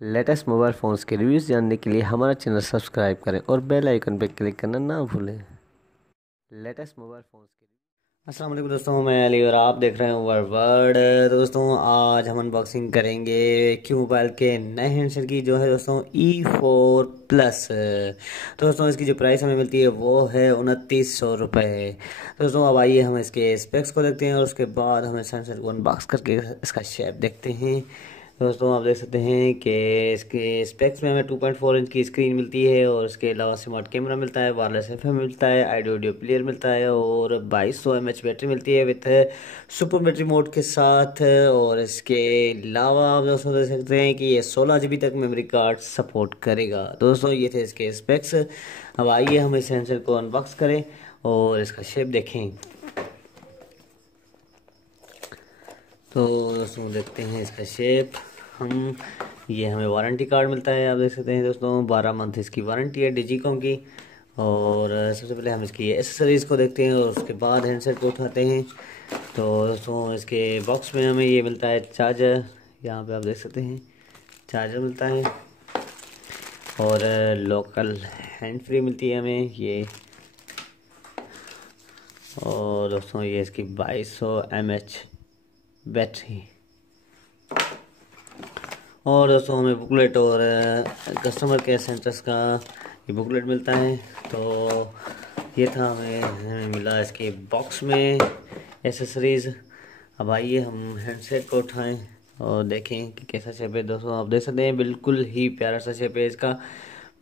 Latest mobile phones के reviews जानने के लिए हमारा चैनल सब्सक्राइब करें और बेल आइकन पर क्लिक करना ना भूलें। लेटेस्ट मोबाइल फ़ोन्स के अस्सलाम वालेकुम दोस्तों, मैं अली और आप देख रहे हैं वर्ल्ड। दोस्तों आज हम अनबॉक्सिंग करेंगे क्यू मोबाइल के नए हैंडसेट की, जो है दोस्तों E4 प्लस। तो दोस्तों इसकी जो प्राइस हमें मिलती है वो है 2900 रुपये। तो दोस्तों अब आइए हम इसके स्पेक्स को देखते हैं और उसके बाद हम इस हैंडसेट को अनबॉक्स करके इसका शेप देखते हैं। दोस्तों आप देख सकते हैं कि इसके स्पेक्स में हमें 2.4 इंच की स्क्रीन मिलती है और इसके अलावा स्मार्ट कैमरा मिलता है, वायरलेस एफएम मिलता है, ऑडियो प्लेयर मिलता है और 2200 mAh बैटरी मिलती है विथ सुपर बैटरी मोड के साथ। और इसके अलावा आप दोस्तों देख सकते हैं कि ये 16 GB तक मेमोरी कार्ड सपोर्ट करेगा। दोस्तों ये थे इसके स्पेक्स। अब आइए हम इस सेंसर को अनबॉक्स करें और इसका शेप देखें। तो दोस्तों देखते हैं इसका शेप हम। ये हमें वारंटी कार्ड मिलता है, आप देख सकते हैं दोस्तों 12 मंथ इसकी वारंटी है डिजिकॉम की। और सबसे पहले हम इसकी एसेसरीज़ को देखते हैं और उसके बाद हैंडसेट को उठाते हैं। तो दोस्तों इसके बॉक्स में हमें ये मिलता है चार्जर, यहाँ पे आप देख सकते हैं चार्जर मिलता है और लोकल हैंड फ्री मिलती है हमें ये। और दोस्तों ये इसकी 2200 mAh बैटरी। और दोस्तों हमें बुकलेट और कस्टमर केयर सेंटर्स का ये बुकलेट मिलता है। तो ये था हमें मिला इसके बॉक्स में एसेसरीज़। अब आइए हम हैंडसेट को उठाएं और देखें कि कैसा शेप है। दोस्तों आप देख सकते हैं बिल्कुल ही प्यारा सा शेप है इसका,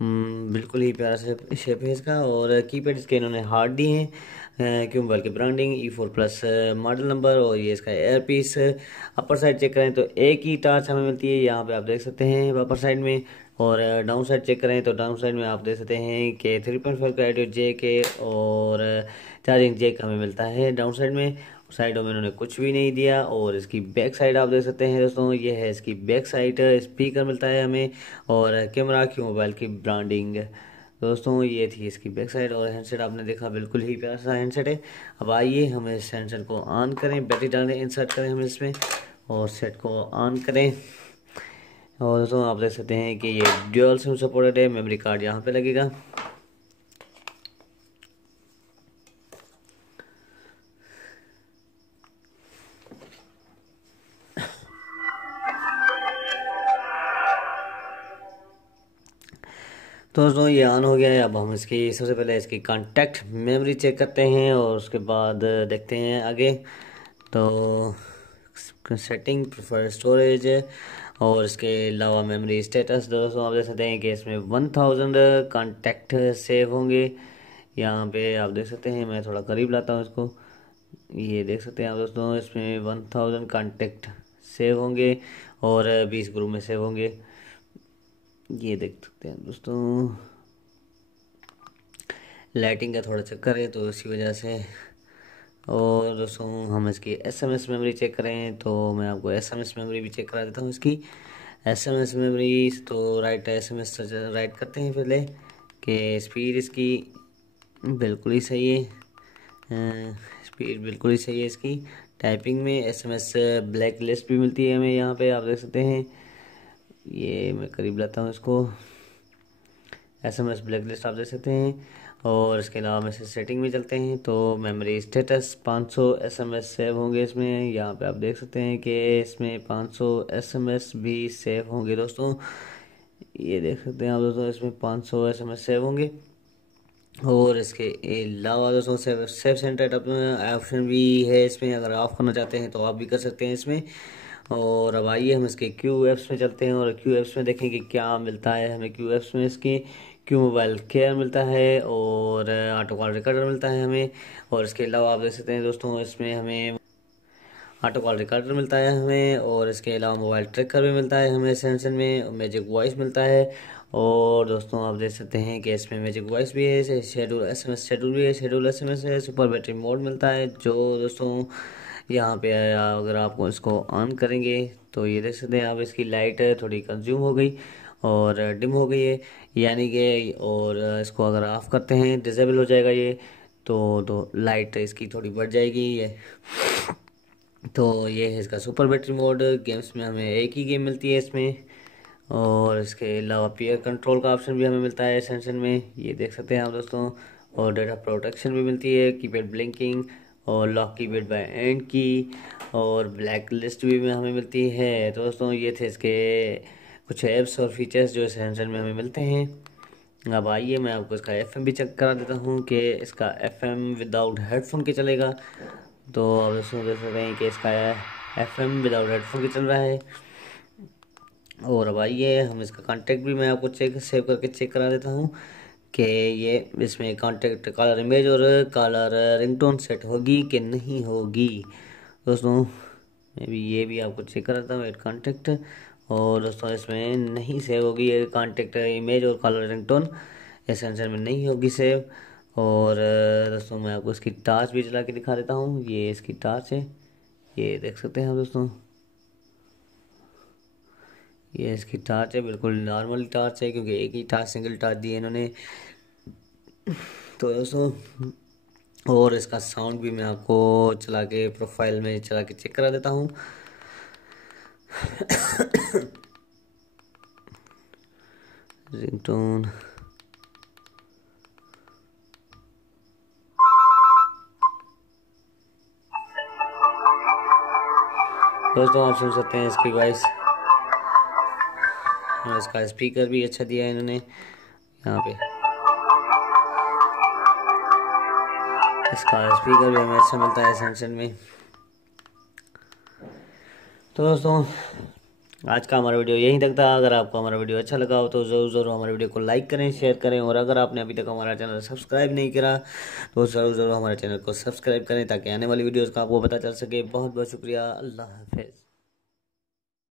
बिल्कुल ही प्यारा शेप है इसका। और कीपैड इसके इन्होंने हार्ड दिए हैं, क्यों मोबाइल की branding E4 plus model number. और ये इसका earpiece. Upper side check करें तो एक ही टाच हमें मिलती है, यहाँ पे आप देख सकते हैं अपर साइड में। और डाउन साइड चेक करें तो डाउन साइड में आप देख सकते हैं कि 3.5 का ऑडियो जैक और चार्जिंग जैक हमें मिलता है डाउन साइड में। साइडों में उन्होंने कुछ भी नहीं दिया। और इसकी बैक साइड आप देख सकते हैं दोस्तों, ये है इसकी बैक साइड। स्पीकर मिलता है हमें और कैमरा क्यू मोबाइल की ब्रांडिंग। दोस्तों ये थी इसकी बैक साइड। और हैंडसेट आपने देखा बिल्कुल ही प्यारा सा हैंडसेट है। अब आइए हम इस हैंडसेट को ऑन करें, बैटरी डालें, इंसर्ट करें हम इसमें और सेट को ऑन करें। और दोस्तों आप देख सकते हैं कि ये ड्यूअल सिम सपोर्टेड है, मेमोरी कार्ड यहाँ पे लगेगा। तो दोस्तों ये ऑन हो गया है। अब हम इसकी सबसे पहले इसकी कॉन्टैक्ट मेमोरी चेक करते हैं और उसके बाद देखते हैं आगे। तो सेटिंग, प्रेफर स्टोरेज और इसके अलावा मेमोरी स्टेटस। दोस्तों आप देख सकते हैं कि इसमें 1000 कॉन्टैक्ट सेव होंगे। यहाँ पे आप देख सकते हैं, मैं थोड़ा करीब लाता हूँ इसको। ये देख सकते हैं आप दोस्तों, इसमें 1000 कॉन्टैक्ट सेव होंगे और 20 ग्रुप में सेव होंगे, ये देख सकते हैं दोस्तों। लाइटिंग का थोड़ा चक्कर है तो इसी वजह से। और दोस्तों हम इसकी एसएमएस मेमोरी चेक करें तो मैं आपको एसएमएस मेमोरी भी चेक करा देता हूँ इसकी। एसएमएस मेमोरी तो एसएमएस राइट करते हैं पहले कि स्पीड इसकी बिल्कुल ही सही है। स्पीड बिल्कुल ही सही है इसकी। टाइपिंग में एसएमएस ब्लैक लिस्ट भी मिलती है हमें, यहाँ पे आप देख सकते हैं। ये मैं करीब लाता हूँ इसको, एसएमएस ब्लैक लिस्ट आप देख सकते हैं। और इसके अलावा मैसेज सेटिंग में चलते हैं तो मेमोरी स्टेटस 500 एसएमएस सेव होंगे इसमें। यहाँ पे आप देख सकते हैं कि इसमें 500 एसएमएस भी सेव होंगे दोस्तों, ये देख सकते हैं आप दोस्तों, इसमें 500 एसएमएस सेव होंगे। और इसके अलावा दोस्तों सेव सेंटर ऑप्शन भी है इसमें, अगर ऑफ करना चाहते हैं तो आप भी कर सकते हैं इसमें। और अब आइए हम इसके क्यू एप्स में चलते हैं और क्यू एप्स में देखें कि क्या मिलता है हमें। क्यू एप्स में इसके क्यू मोबाइल केयर मिलता है और ऑटो कॉल रिकॉर्डर मिलता है हमें। और इसके अलावा आप देख सकते हैं दोस्तों, इसमें हमें ऑटो कॉल रिकॉर्डर मिलता है हमें। और इसके अलावा मोबाइल ट्रैकर भी मिलता है हमें सैमसंग में, मैजिक वॉइस मिलता है। और दोस्तों आप देख सकते हैं कि इसमें मैजिक वॉइस भी है, शेड्यूल एसएमएस शेड्यूल भी है, शेड्यूल एसएमएस है, सुपर बैटरी मोड मिलता है। जो दोस्तों यहाँ पे अगर आपको इसको ऑन करेंगे तो ये देख सकते हैं आप, इसकी लाइट थोड़ी कंज्यूम हो गई और डिम हो गई है यानी कि। और इसको अगर ऑफ करते हैं डिसेबल हो जाएगा ये, तो लाइट इसकी थोड़ी बढ़ जाएगी ये। तो ये है इसका सुपर बैटरी मोड। गेम्स में हमें एक ही गेम मिलती है इसमें और इसके अलावा पेयर कंट्रोल का ऑप्शन भी हमें मिलता है एसेंशन में, ये देख सकते हैं आप दोस्तों। और डेटा प्रोटेक्शन भी मिलती है, कीपैड ब्लिंकिंग और लॉक कीपैड बाय एंड की, और ब्लैक लिस्ट भी हमें मिलती है। तो दोस्तों ये थे इसके कुछ ऐप्स और फीचर्स जो एसेंशन में हमें मिलते हैं। अब आइए मैं आपको इसका FM भी चेक करा देता हूँ कि इसका FM विदाउट हेडफोन के चलेगा। तो आप दोस्तों देख सकते हैं कि इसका FM विदाउट हेडफोन के चल रहा है। और अब आइए हम इसका कॉन्टैक्ट भी मैं आपको सेव करके चेक करा देता हूँ कि ये इसमें कॉन्टैक्ट कलर इमेज और कलर रिंगटोन सेट होगी कि नहीं होगी। दोस्तों मैं भी ये भी आपको चेक कराता हूँ एड कॉन्टैक्ट, और दोस्तों इसमें नहीं सेव होगी ये कॉन्टैक्ट इमेज और कलर रिंगटोन, एसेंशन में नहीं होगी सेव। और दोस्तों मैं आपको इसकी टार्च भी चला के दिखा देता हूँ, ये इसकी टार्च है, ये देख सकते हैं आप दोस्तों, ये इसकी टार्च है, बिल्कुल नॉर्मल टार्च है क्योंकि एक ही टार्च सिंगल टार्च दी है इन्होंने। तो दोस्तों और इसका साउंड भी मैं आपको चला के प्रोफाइल में चला के चेक करा देता हूँ। रिंगटोन दोस्तों आप सुन सकते हैं इसकी वॉइस, और इसका स्पीकर भी अच्छा दिया है इन्होंने यहाँ पे, इसका स्पीकर भी हमें अच्छा मिलता है एसेंशन में। तो दोस्तों आज का हमारा वीडियो यहीं तक था। अगर आपको हमारा वीडियो अच्छा लगा हो तो ज़रूर हमारे वीडियो को लाइक करें, शेयर करें, और अगर आपने अभी तक हमारा चैनल सब्सक्राइब नहीं करा तो ज़रूर हमारे चैनल को सब्सक्राइब करें ताकि आने वाली वीडियोज़ का आपको पता चल सके। बहुत बहुत शुक्रिया, अल्लाह हाफ़िज़।